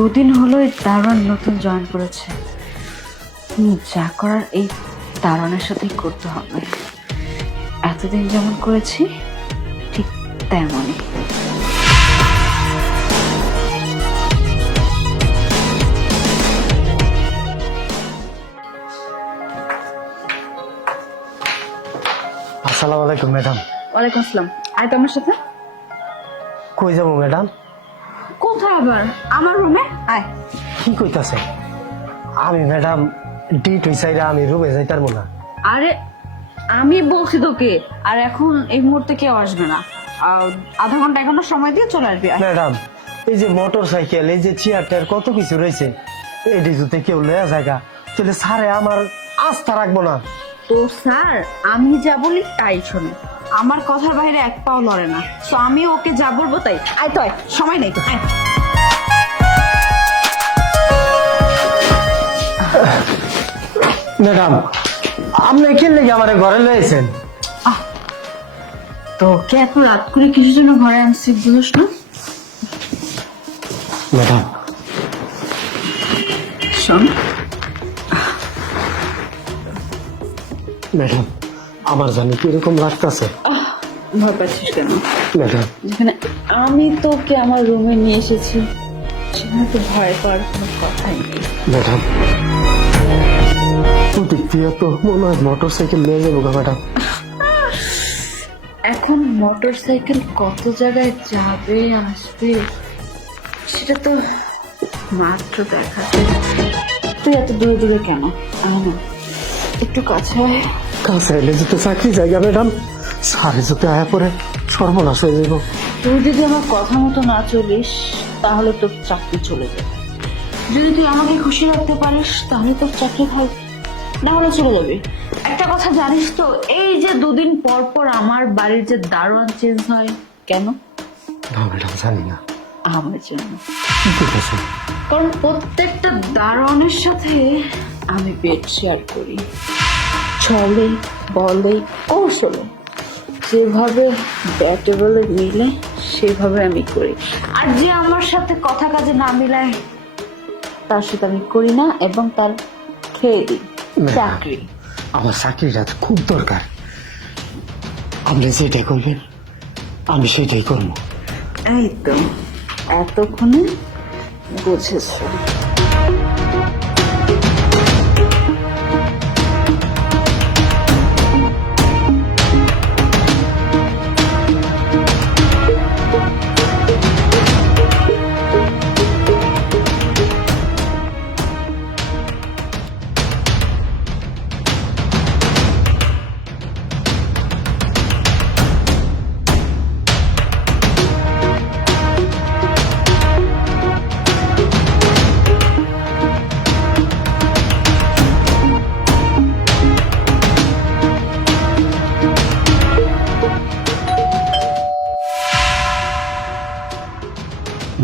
দুদিন হলো এই দারোয়ান নতুন জয়েন করেছে। যা করার এই দারোয়ানের সাথেই করতে হবে। এতদিন যেমন করেছি ঠিক তেমনই। আসসালামু আলাইকুম ম্যাডাম। ওয়ালাইকুম আসসালাম। আয় তো আমার সাথে? কই যাব ম্যাডাম? কোথায় আবার? আমার রুমে আয়। কি কইতাছে? আমি ম্যাডাম ডিট হইসাইরা আমি রুমে যাইতার না। আরে আমি বলছি তোকে আর এখন এই মুহূর্তে কেউ আসবে না। আর আধা ঘণ্টা এখনও সময় দিয়ে চলে আসবি আয়। ম্যাডাম এই যে মোটর সাইকেল এই যে চেয়ার টেয়ার কত কিছু রয়েছে এটি যদি কেউ লয়া জায়গা তাহলে স্যারে আমার আস্থা রাখব না। তো স্যার আমি যা বলি তাই শোনে। আমার কথার বাইরে এক পাও লড়ে না। তো আমি ওকে যা বলব তাই। আয় তো আয়, সময় নেই তো আয়। ম্যাডাম আপনি কে লেগে আমার ঘরে লয়েছেন তোকে এত রাত করে কিছু জন্য ঘরে আনছি বুঝিস না? ম্যাডাম। শোন। ম্যাডাম। আমার জানি কীরকম লাগতেছে ভয় পাচ্ছিস কেন? ম্যাডাম। যেখানে আমি তোকে আমার রুমে নিয়ে এসেছি সেখানে তো ভয় পাওয়ার কোনো কথাই নেই। ম্যাডাম। তো মনে হয় মোটর সাইকেল নিয়ে যাব ম্যাডাম। এখন মোটর সাইকেল কত জায়গায় যাবে আসবে সেটা তো মাত্র দেখা। তুই এত দূরে দূরে কেন? আয় না। একটু কাছে কাছে এলে চাকরি জায়গা ম্যাডাম সারে আয়া পরে সর্বনাশ হয়ে যাব তুই যদি আমার কথা মতো না চলিস তাহলে তোর চাকরি চলে যাবে। যদি তুই আমাকে খুশি রাখতে পারিস তাহলে তোর চাকরি থাকবে না হলে চলে যাবে। একটা কথা জানিস তো এই যে দুদিন পর পর আমার বাড়ির যে দারোয়ান চেঞ্জ হয় কেন? না ম্যাডাম জানি না। আমার জন্য কারণ প্রত্যেকটা দারোয়ানের সাথে আমি বেড শেয়ার করি। চলে বলে কৌশলে। যেভাবে ব্যাটে বলে মিলে সেভাবে আমি করি। আর যে আমার সাথে কথা কাজে না মিলায় তার সাথে আমি করি না এবং তার খেয়ে দিই। চাকরি। আমার চাকরিটা তো খুব দরকার। আপনি যেটাই করবেন আমি সেটাই করব। এই তো এতক্ষণে বুঝেছ।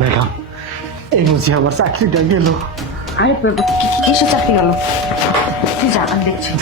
ম্যাডাম এই বুঝি আমার চাকরিটা গেল। আরে কিসে চাকরি গেল? তুই যা দেখছি।